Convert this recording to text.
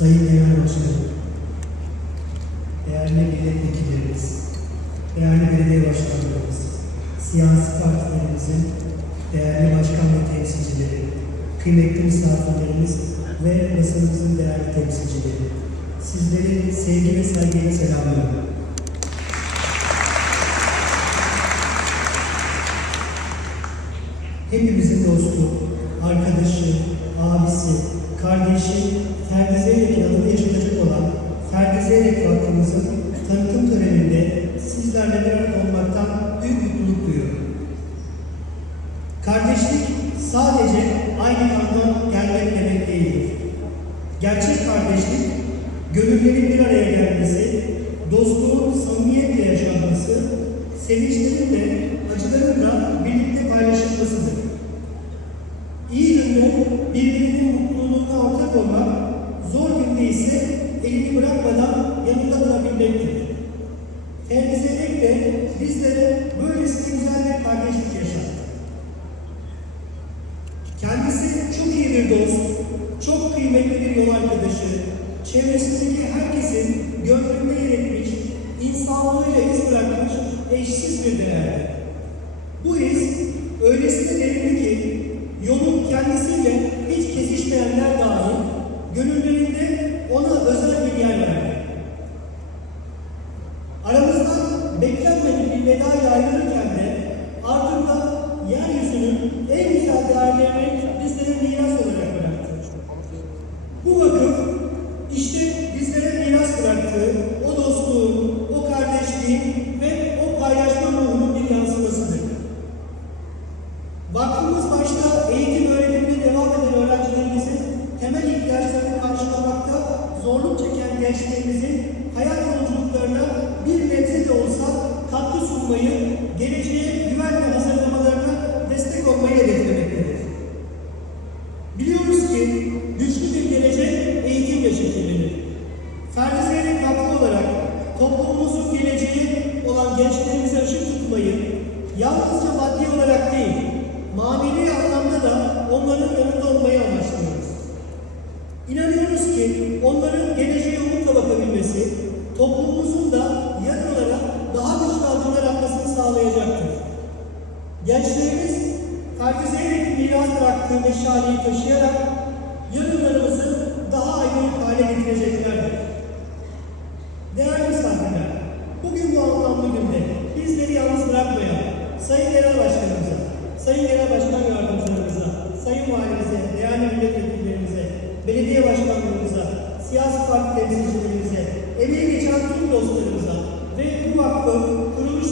Sayın Genel Başkanım, değerli milletvekillerimiz, değerli belediye başkanlarımız, siyasi partilerimizin değerli başkan ve temsilcileri, kıymetli misafirlerimiz ve basınımızın değerli temsilcileri, sizleri sevgi ve saygıyla selamlıyorum. Hepimizin dostu, arkadaşı, abisi, kardeşi, Kardeşlik sadece aynı kandan gelmek demek değildir. Gerçek kardeşlik, gönüllerin bir araya gelmesi, dostluğun samimiyetle yaşanması, sevinçlerin de acıların da birlikte paylaşılmasıdır. İyi günde birbirinin mutluluğuna ortak olmak, zor günde ise elini bırakmadan yanında durabilmektir. Temizlemek de bizlere böylesine güzel bir kardeşlik yaşattı. Kendisi çok iyi bir dost, çok kıymetli bir yol arkadaşı, çevresindeki herkesin gönlünde yer etmiş, insanlığıyla iz bırakmış eşsiz bir değerdi. Bu his öylesine derinli ki yolun katkı sunmayı, geleceğe güvenle hazırlamalarına destek olmayı hedeflemektedir. Biliyoruz ki güçlü bir gelecek eğitimle şekillenir. Ferdi Zeyrek Vakfı olarak toplumumuzun geleceği olan gençlerimize ışık tutmayı yalnızca maddi olarak değil, manevi anlamda da onların yanında olmayı amaçlıyoruz. İnanıyoruz ki onların geleceğe umutla bakabilmesi, toplumumuzun Gençlerimiz Ferdi Zeyrek'in miras bıraktığı meşaleyi taşıyarak yarınlarımızı daha aydınlık hale getireceklerdir. Değerli misafirler, bugün bu anlamlı günde bizleri yalnız bırakmayan Sayın Genel Başkanımıza, Sayın Genel Başkan Yardımcılarımıza, Sayın Valimize, değerli milletvekillerimize, belediye başkanlarımıza, siyasi parti temsilcilerimize, emeği geçen tüm dostlarımıza ve bu vakfın kuruluş